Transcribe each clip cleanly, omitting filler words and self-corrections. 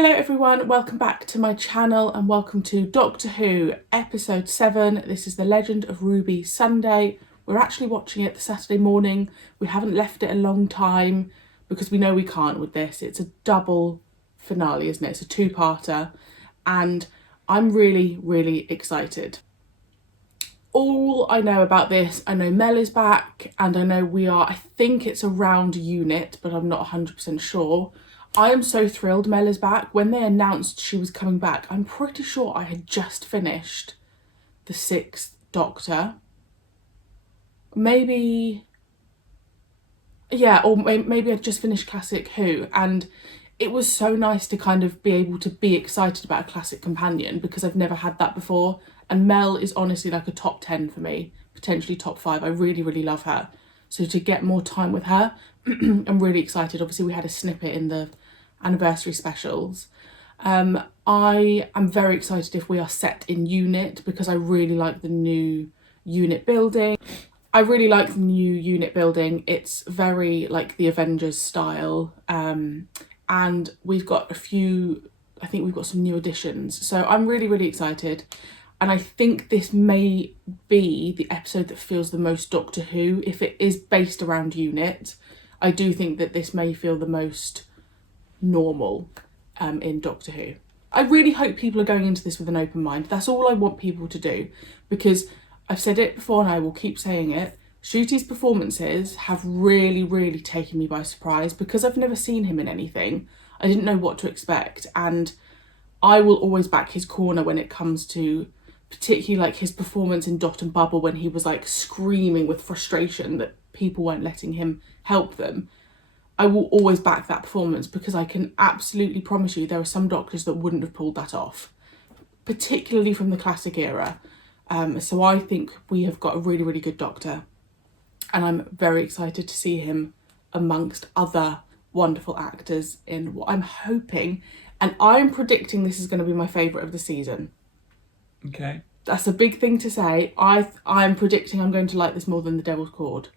Hello everyone, welcome back to my channel and welcome to Doctor Who episode 7. This is The Legend of Ruby Sunday. We're actually watching it the Saturday morning. We haven't left it a long time because we know we can't with this. It's a double finale, isn't it? It's a two-parter and I'm really excited. All I know about this, I know Mel is back and I know I think it's around unit, but I'm not 100% sure. I am so thrilled Mel is back. When they announced she was coming back, I'm pretty sure I had just finished the 6th Doctor. Maybe I'd just finished Classic Who, and it was so nice to kind of be able to be excited about a classic companion because I've never had that before. And Mel is honestly like a top 10 for me, potentially top 5. I really love her. So to get more time with her, I'm really excited. Obviously we had a snippet in the anniversary specials. I am very excited if we are set in unit because I really like the new unit building. It's very like the Avengers style. And we've got some new additions. So I'm really excited. And I think this may be the episode that feels the most Doctor Who. If it is based around unit, I do think that this may feel the most normal in Doctor Who. I really hope people are going into this with an open mind. That's all I want people to do, because I've said it before and I will keep saying it. Ncuti's performances have really taken me by surprise because I've never seen him in anything. I didn't know what to expect, and I will always back his corner when it comes to particularly like his performance in Dot and Bubble when he was like screaming with frustration that people weren't letting him help them. I will always back that performance because I can absolutely promise you there are some doctors that wouldn't have pulled that off, particularly from the classic era. So I think we have got a really good doctor and I'm very excited to see him amongst other wonderful actors in what I'm hoping, and I'm predicting this is going to be my favourite of the season. Okay. That's a big thing to say. I'm predicting I'm going to like this more than The Devil's Cord.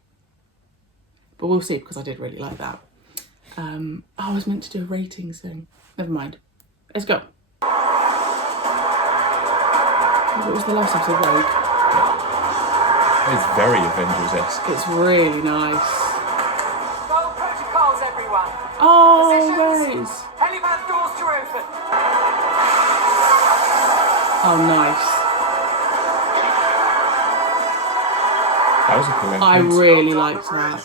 But we'll see, because I did really like that. I was meant to do a ratings thing. Never mind. Let's go. What was the last episode? Rogue? It's very Avengers-esque. It's really nice. Follow protocols, everyone. Oh, Positions. guys. Helipad doors to open. Oh, nice. That was a cool entrance. I really liked that.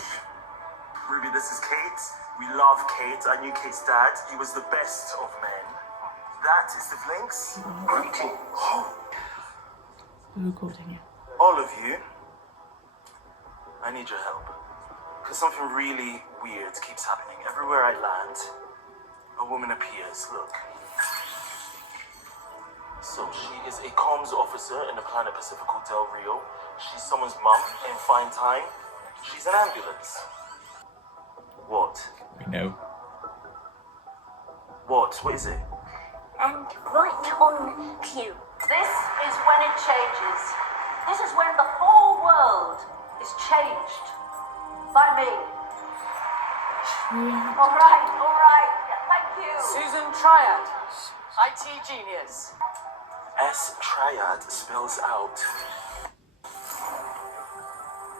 Ruby, this is Kate. We love Kate. I knew Kate's dad. He was the best of men. That is the Flinks. Oh. We're recording it. All of you, I need your help. Because something really weird keeps happening. Everywhere I land, a woman appears. Look. So she is a comms officer in the planet Pacifico Del Rio. She's someone's mum in fine time. She's an ambulance. What? We know. What? What is it? And right on cue. This is when it changes. This is when the whole world is changed. By me. All right. Thank you. Susan Triad, IT genius. S Triad spells out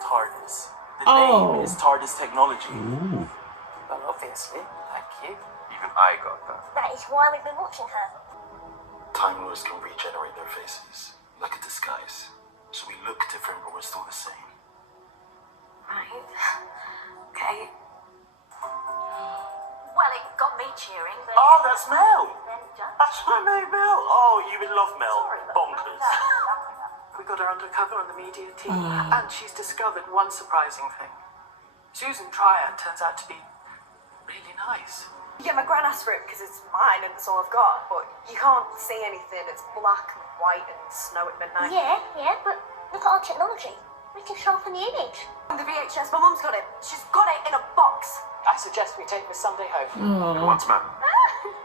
TARDIS. The name is TARDIS technology. Ooh. Well, obviously. Thank you. Even I got that. That is why we've been watching her. Time Lords can regenerate their faces, like a disguise. So we look different, but we're still the same. Right. Okay. Well, it got me cheering. But Oh, that's Mel! then just... That's my mate Mel! Oh, you would love Mel. Sorry, but Bonkers. We got her undercover on the media team, and she's discovered one surprising thing. Susan Triad turns out to be really nice. Yeah, my gran asked for it because it's mine and it's all I've got, but you can't see anything. It's black and white and snow at midnight. Yeah, but look at our technology. We can sharpen the image. And the VHS, my mum's got it. She's got it in a box. I suggest we take Miss Sunday home. Oh. What's Mel?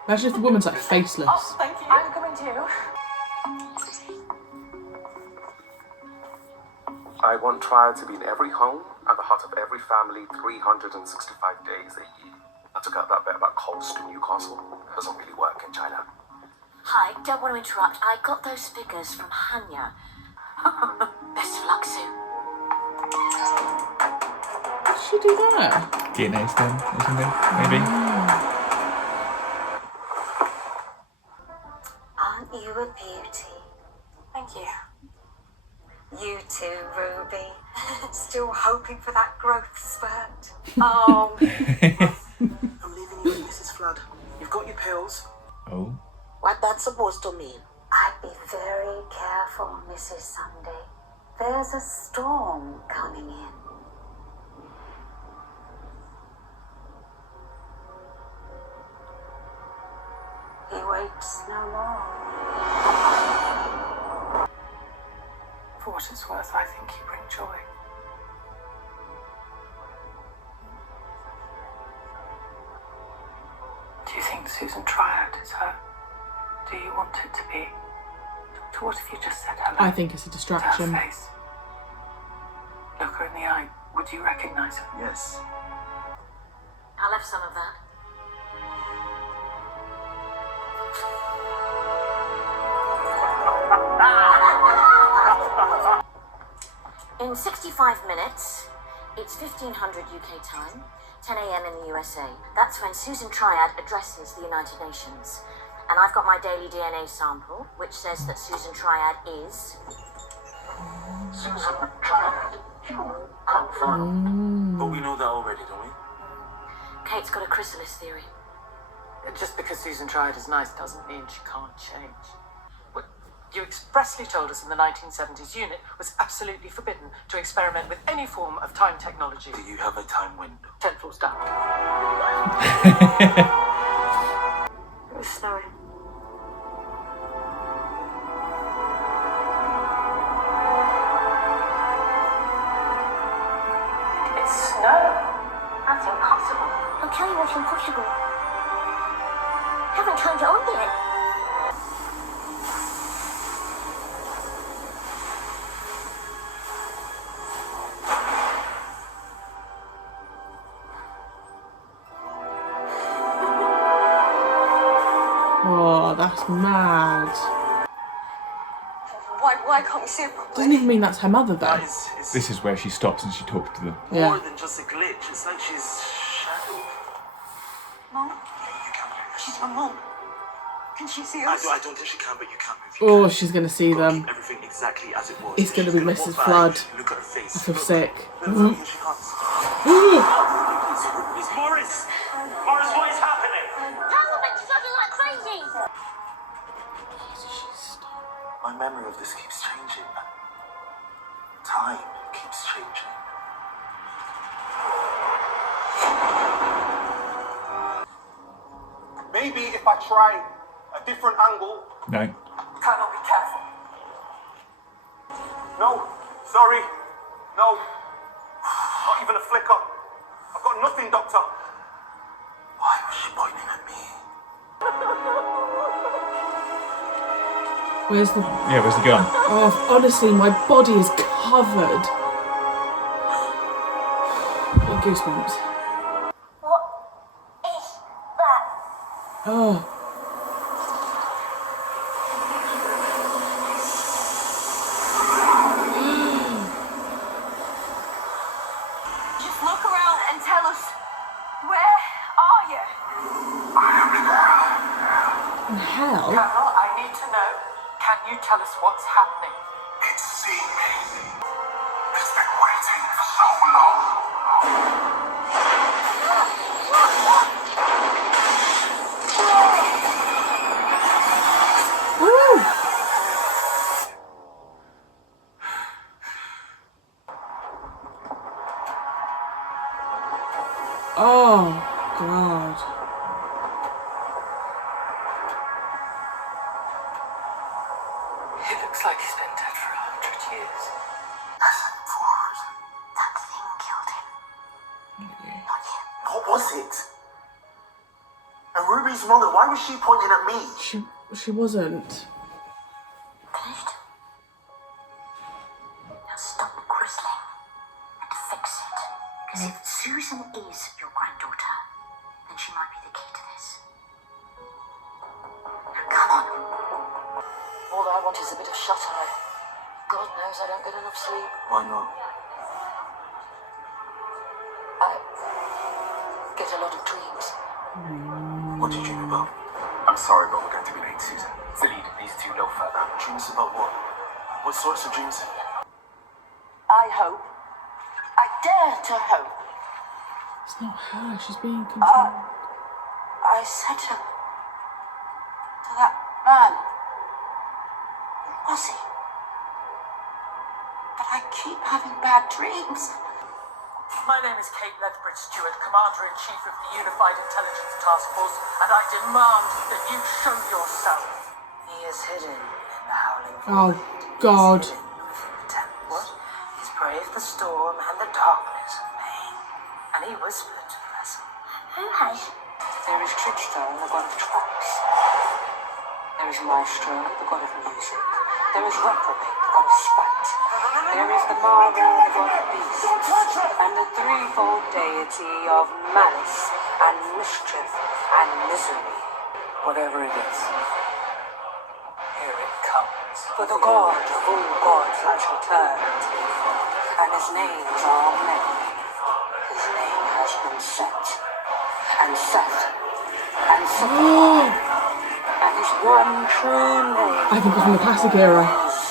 Imagine if the woman's like faceless. Oh, thank you. I'm coming too. I want Triad to be in every home, at the heart of every family, 365 days a year. I took out that bit about Coles to Newcastle. Doesn't really work in China. Hi, don't want to interrupt. I got those figures from Hanya. Best of luck, Sue. How did she do that? DNA stem, isn't it? Maybe. Aren't you a beauty? Thank you. You too, Ruby. Still hoping for that growth spurt. I'm leaving you with Mrs. Flood. You've got your pills. Oh. What that's supposed to mean? I'd be very careful, Mrs. Sunday. There's a storm coming in. He waits no more. For what it's worth, I think you bring joy. Do you think Susan Triad is hurt? Do you want it to be? To what if you just said hello? I think it's a To her distraction. face. Look her in the eye. Would you recognize her? Yes. I'll have some of that. In 65 minutes, it's 1500 UK time, 10 a.m. in the USA. That's when Susan Triad addresses the United Nations. And I've got my daily DNA sample, which says that Susan Triad is... Susan Triad. You confirm. But we know that already, don't we? Kate's got a chrysalis theory. Just because Susan Triad is nice doesn't mean she can't change. But you expressly told us in the 1970s unit was absolutely forbidden to experiment with any form of time technology. Do you have a time window? 10 floors down. It was snowing. It's snow. That's impossible. I'll tell you what's impossible. Haven't turned it on yet. Oh, that's mad. Why can't we see it properly? Doesn't even mean that's her mother though. It's This is where she stops and she talks to them. Yeah. more than just a glitch. It's like she's shadowed. Mom? She's my mom. Can she see us? I don't think she can, but you can't move. Oh, she's gonna see Gotta them. keep everything exactly as it was. It's gonna She's be walk Mrs. back, Flood. Look at her face. I feel Look. sick. Look, here she comes. It's Morris! Morris, what is happening? Parliament's flooding like crazy. My memory of this keeps changing. Time keeps changing. Maybe if I try a different angle. No. Colonel, be careful. No, sorry. No. Not even a flicker. I've got nothing, Doctor. Why was she pointing at me? Where's the... Yeah, where's the gun? Oh, honestly, my body is covered. Got goosebumps. What is that? Oh. Just look around and tell us, where are you? In hell? Colonel, I need to know. Can you tell us what's happening? It's seeming. It's been waiting for so long. Woo! Oh, God. He looks like he's been dead for 100 years. Listen forward. That thing killed him. Not you. What was it? And Ruby's mother, why was she pointing at me? She wasn't. Finished? Now stop grizzling and fix it. Because if Susan is your granddaughter, then she might be the key to this. want is a bit of shut-eye. God knows I don't get enough sleep. Why not? I get a lot of dreams. What do you dream about? I'm sorry, but we're going to be late, Susan. The lead needs to go further. Dreams about what? What sorts of dreams? I hope. I dare to hope. It's not her, she's being controlled. I said to that man, who was he? But I keep having bad dreams. My name is Kate Lethbridge Stewart, Commander-in-Chief of the Unified Intelligence Task Force, and I demand that you show yourself. He is hidden in the howling Oh, void. God. He is hidden within the temples. He's braved the storm and the darkness and pain. And he whispered to the vessel. Who has? There is Trickster, the god of traps. There is Maestro, the god of music. There is Reprobate, the god of spite. There is the Marvel, the god of beasts. And the threefold deity of malice and mischief and misery. Whatever it is, here it comes. For the god of all gods has returned. And his names are many. His name has been Set. And Seth. And Seth. And his one true name I think it's from the classic era. is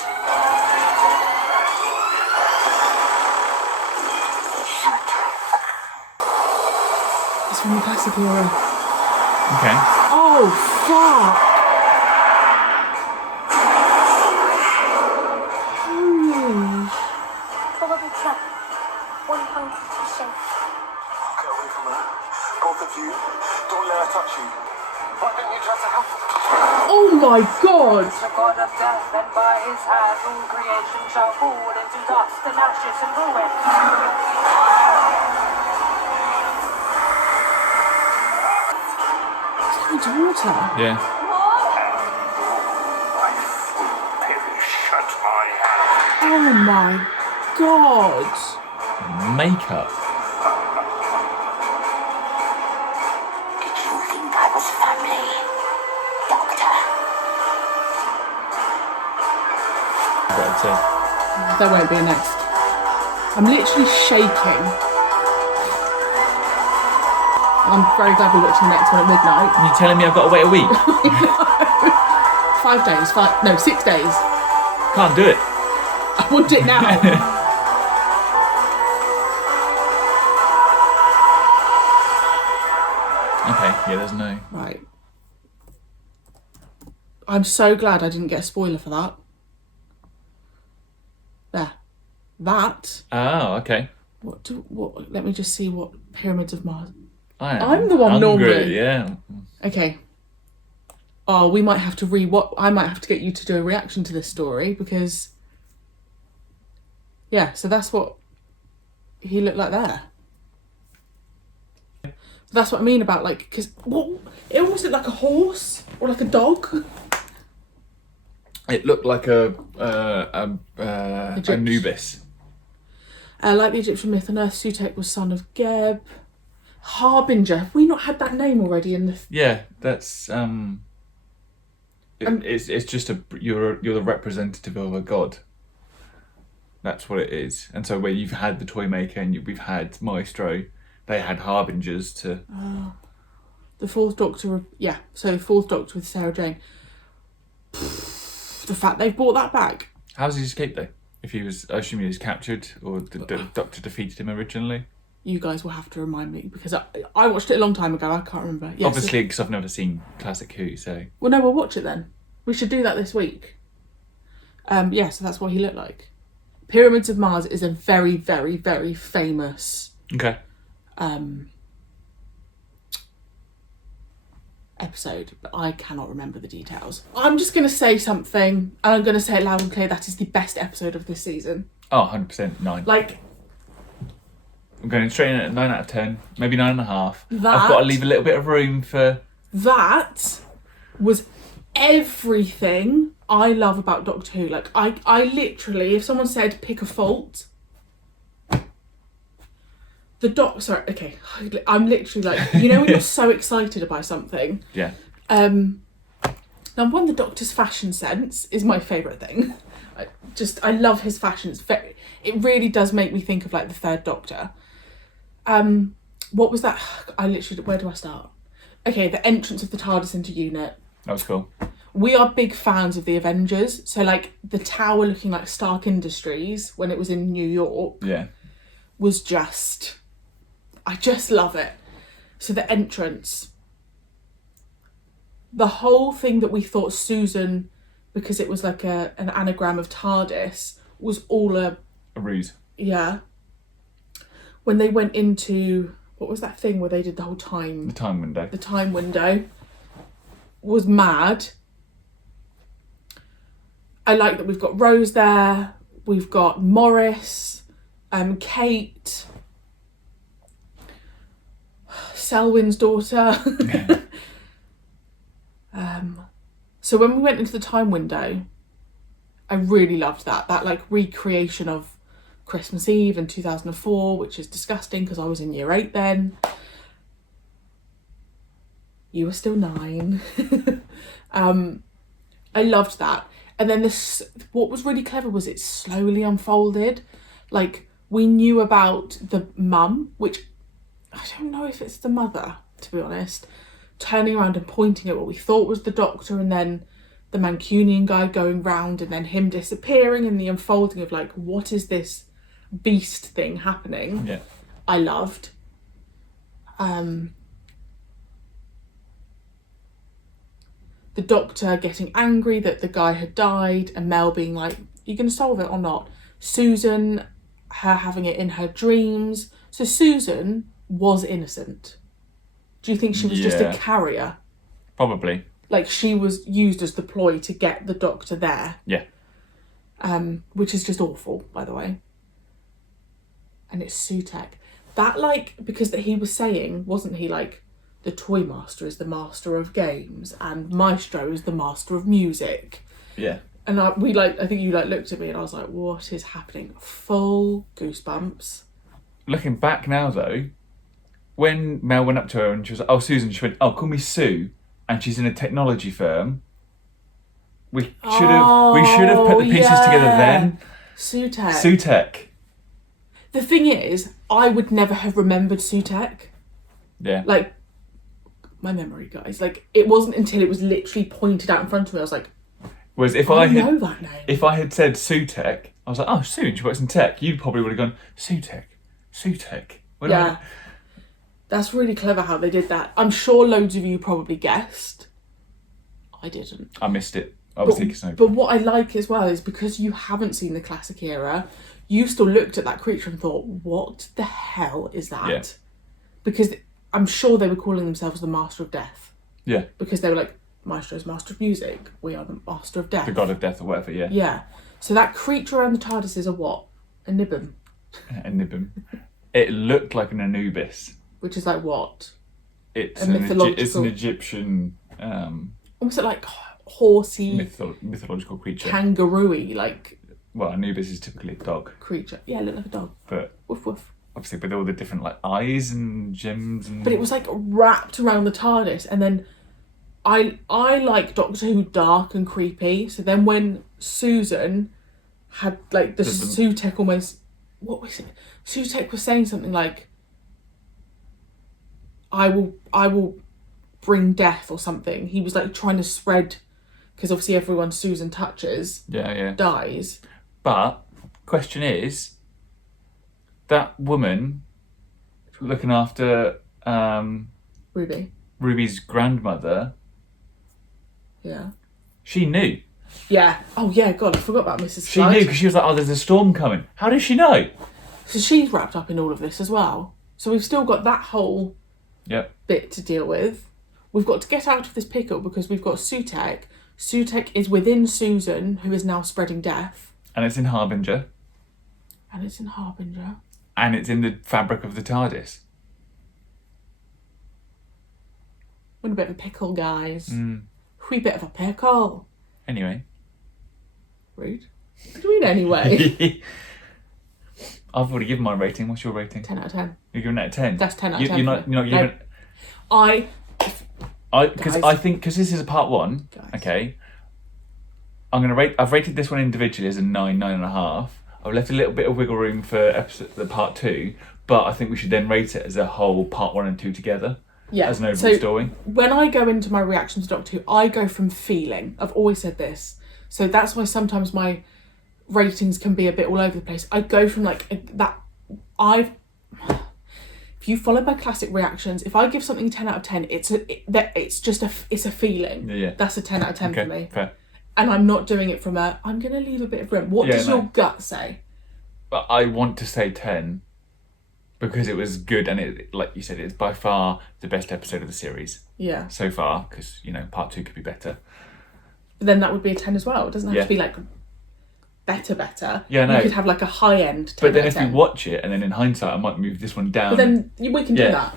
It's from the classic era. Okay. Oh, fuck! Holy... Probably trap. 100%. Get away from her. Both of you. Don't let her touch you. Why didn't you try to help her? Oh my god! the god of death, and by his hand all creation shall fall into dust and ashes and ruin. It's water. Yeah. My full perish at my hand. Oh my god! Makeup. Did you think I was family, Doctor? That's it. There won't be a next. I'm literally shaking. I'm very glad we're watching the next one at midnight. You're telling me I've got to wait a week? 5 days, 6 days. Can't do it. I want it now. Okay, yeah, there's no. Right. I'm so glad I didn't get a spoiler for that. There. That. Oh, okay. What? Let me just see what Pyramids of Mars. I'm the one hungry, normally. Yeah. Okay. Oh, we might have to I might have to get you to do a reaction to this story because. Yeah, so that's what he looked like there. That's what I mean about because it almost looked like a horse or like a dog. It looked like a Anubis. Like the Egyptian myth on Earth, Sutek was son of Geb. Harbinger. Have we not had that name already in the? Yeah, that's it's just you're the representative of a god. That's what it is. And so where you've had the toy maker and we've had Maestro, they had harbingers to. The Fourth Doctor. Yeah, so Fourth Doctor with Sarah Jane. The fact they've brought that back. How's he escaped though? If he was, I assume he was captured, or the Doctor defeated him originally. You guys will have to remind me because I watched it a long time ago. I can't remember. Yes, Obviously, because I've never seen Classic Who, so. Well, no, we'll watch it then. We should do that this week. Yeah, so that's what he looked like. Pyramids of Mars is a very, very, very famous Okay. episode, but I cannot remember the details. I'm just going to say something, and I'm going to say it loud and clear. That is the best episode of this season. Oh, 100%, 9. I'm going straight in at 9 out of 10, maybe 9.5. I've got to leave a little bit of room for. That was everything I love about Doctor Who. I literally, if someone said pick a fault, sorry, okay, I'm literally when you're so excited about something. Yeah. Like Number one, the Doctor's fashion sense is my favourite thing. I love his fashion. It really does make me think of like the Third Doctor. What was that? Where do I start? Okay, the entrance of the TARDIS into unit. That was cool. We are big fans of the Avengers. So like the tower looking like Stark Industries when it was in New York. Yeah. Was I just love it. So the entrance. The whole thing that we thought Susan, because it was like an anagram of TARDIS, was all a ruse. Yeah. When they went into, what was that thing where they did the whole time? The time window. The time window was mad. I like that we've got Rose there. We've got Morris, Kate, Selwyn's daughter. So when we went into the time window, I really loved that like recreation of Christmas Eve in 2004, which is disgusting because I was in year 8 then. You were still 9. I loved that. And then what was really clever was it slowly unfolded. Like we knew about the mum, which I don't know if it's the mother, to be honest, turning around and pointing at what we thought was the Doctor, and then the Mancunian guy going round, and then him disappearing, and the unfolding of like, what is this beast thing happening? Yeah. I loved. The Doctor getting angry that the guy had died, and Mel being like, you going to solve it or not? Susan, her having it in her dreams. So Susan was innocent. Do you think she was just a carrier? Probably. Like she was used as the ploy to get the Doctor there. Yeah. Which is just awful, by the way. And it's Sutek. That like, because that he was saying, wasn't he like, the Toy Master is the master of games and Maestro is the master of music. Yeah. And I think you like looked at me and I was like, what is happening? Full goosebumps. Looking back now though, when Mel went up to her and she was like, oh, Susan, she went, oh, call me Sue, and she's in a technology firm. We should have put the pieces together then. Sutek. The thing is, I would never have remembered Sutek. Yeah. Like, my memory, guys. Like, it wasn't until it was literally pointed out in front of me, I was like, whereas if I know that name. If I had said Sutek, I was like, oh, Sue, she works in tech. You probably would have gone, Sutek. Yeah. That's really clever how they did that. I'm sure loads of you probably guessed. I didn't. I missed it. Obviously, but what I like as well is because you haven't seen the classic era, you still looked at that creature and thought, what the hell is that? Yeah. Because I'm sure they were calling themselves the Master of Death. Yeah. Because they were like, Maestro's Master of Music. We are the Master of Death. The God of Death or whatever, yeah. Yeah. So that creature around the TARDIS is a what? A Nibbum. A Nibbum. It looked like an Anubis. Which is like what? It's an Egyptian... almost like horsey... mythological creature. Kangaroo-y, like... Well, Anubis is typically a dog. Creature. Yeah, look like a dog. But... Woof woof. Obviously, with all the different like eyes and gems and... But it was like wrapped around the TARDIS, and then I like Doctor Who dark and creepy. So then when Susan had like the Sutek almost... What was it? Sutek was saying something like, I will bring death or something. He was like trying to spread, because obviously everyone Susan touches dies. But question is, that woman looking after Ruby's grandmother, she knew. Yeah. Oh yeah, God, I forgot about Mrs. She knew because she was like, oh, there's a storm coming. How does she know? So she's wrapped up in all of this as well. So we've still got that whole bit to deal with. We've got to get out of this pickle because we've got Sutek. Sutek is within Susan, who is now spreading death. And it's in Harbinger. And it's in the fabric of the TARDIS. We're in a bit of a pickle, guys. Wee bit of a pickle. Anyway. Rude. What do you mean anyway? I've already given my rating. What's your rating? 10 out of 10. You're giving it a 10? That's 10 out of 10. You're not giving it... Because Guys. I think because this is a part 1. Guys. Okay. I've rated this one individually as a 9.5. I've left a little bit of wiggle room for the part 2, but I think we should then rate it as a whole part 1 and 2 together. Yeah. As an overall story. When I go into my reaction to Doctor Who, I go from feeling. I've always said this. So that's why sometimes my ratings can be a bit all over the place. I go from like that. If you follow my classic reactions, if I give something a 10 out of 10, it's a feeling. Yeah. That's a 10 out of 10 for me. Fair. And I'm not doing it from I'm going to leave a bit of room. What does your gut say? But I want to say 10 because it was good, and it, like you said, it's by far the best episode of the series. Yeah. So far, because part 2 could be better. But then that would be a 10 as well. It doesn't have to be like better. Yeah, no. You could have like a high end 10. But then if we watch it, and then in hindsight, I might move this one down. But then we can do that.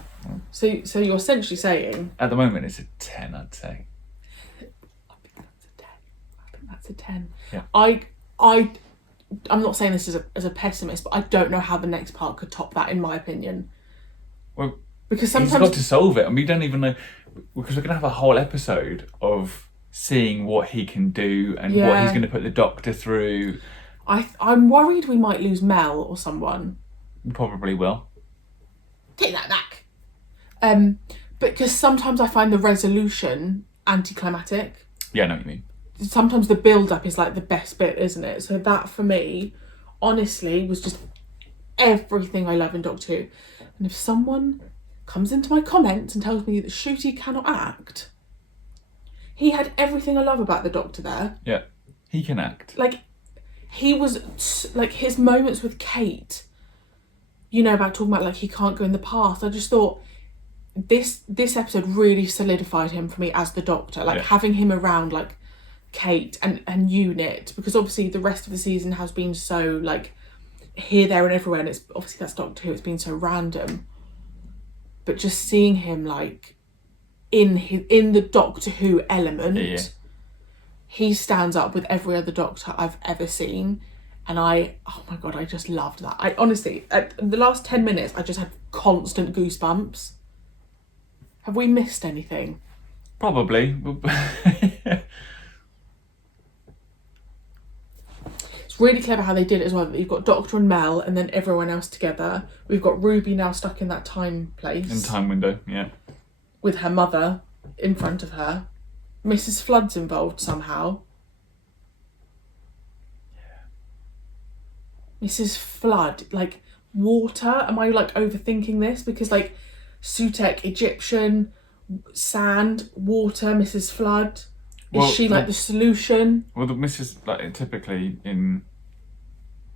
So you're essentially saying at the moment it's a 10, I'd say. I think that's a 10. Yeah. I'm not saying this as a pessimist, but I don't know how the next part could top that, in my opinion. Well, because sometimes he's got to solve it, and we don't even know, because we're going to have a whole episode of seeing what he can do and what he's going to put the Doctor through. I'm worried we might lose Mel or someone. We probably will. Take that back. Because sometimes I find the resolution anticlimactic. Yeah, I know what you mean. Sometimes the build-up is like the best bit, isn't it? So that for me, honestly, was just everything I love in Doctor Who. And if someone comes into my comments and tells me that Ncuti cannot act, he had everything I love about the Doctor there. Yeah, he can act. Like, he was, like, his moments with Kate, about talking about, like, he can't go in the past. I just thought this episode really solidified him for me as the Doctor. Like, having him around, like, Kate and Unit, because obviously the rest of the season has been so like here, there and everywhere, and it's obviously that's Doctor Who, it's been so random, but just seeing him like in the Doctor Who element, he stands up with every other Doctor I've ever seen, and oh my god, I just loved that. I honestly, at the last 10 minutes I just had constant goosebumps. Have we missed anything? Probably. It's really clever how they did it as well. You've got Doctor and Mel and then everyone else together. We've got Ruby now stuck in that time place. In time window, yeah. With her mother in front of her. Mrs. Flood's involved somehow. Yeah. Mrs. Flood, like water? Am I like overthinking this? Because like Sutek, Egyptian, sand, water, Mrs. Flood. Is she like the solution? Well, the Mrs. like typically in,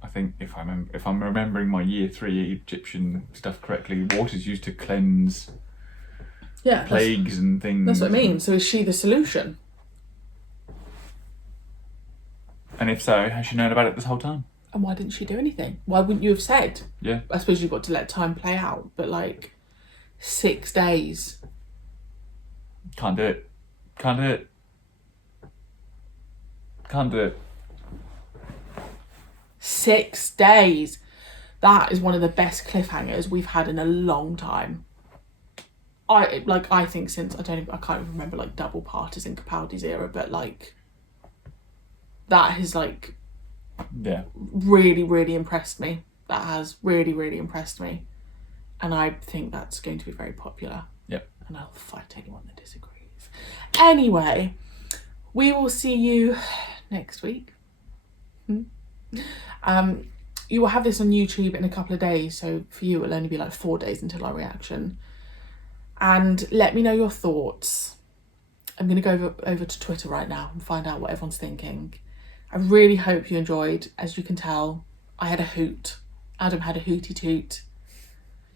I think if I'm remembering my year 3 Egyptian stuff correctly, water's used to cleanse plagues and things. That's what I mean. So is she the solution? And if so, has she known about it this whole time? And why didn't she do anything? Why wouldn't you have said? Yeah. I suppose you've got to let time play out, but like 6 days. Can't do it. Can't do it. Can't do it. 6 days. That is one of the best cliffhangers we've had in a long time. I think since I can't even remember like double parters in Capaldi's era, but like that has like really, really impressed me. That has really, really impressed me. And I think that's going to be very popular. Yep. And I'll fight anyone that disagrees. Anyway, we will see you next week. You will have this on YouTube in a couple of days, so for you it'll only be like 4 days until our reaction. And let me know your thoughts. I'm going to go over to Twitter right now and find out what everyone's thinking. I really hope you enjoyed. As you can tell, I had a hoot. Adam had a hooty toot.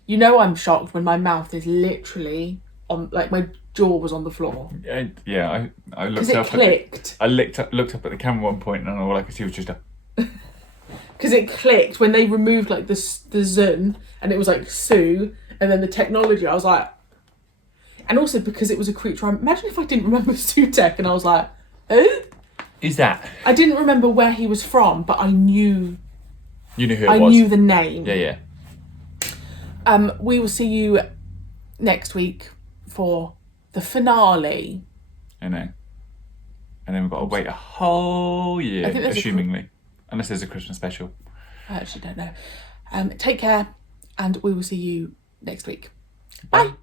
You know I'm shocked when my mouth is literally on, like my jaw was on the floor. Yeah, I looked up. Because it clicked. I looked up at the camera at one point, and all I could see was just a. Because it clicked when they removed like the Zun, and it was like Sue, and then the technology. I was like, and also because it was a creature. Imagine if I didn't remember Sutek, and I was like, who is that? I didn't remember where he was from, but I knew. You knew who it was. I knew the name. Yeah. We will see you next week for the finale. I know. And then we've got to wait a whole year, I think there's assumingly. Unless there's a Christmas special. I actually don't know. Take care, and we will see you next week. Bye. Bye.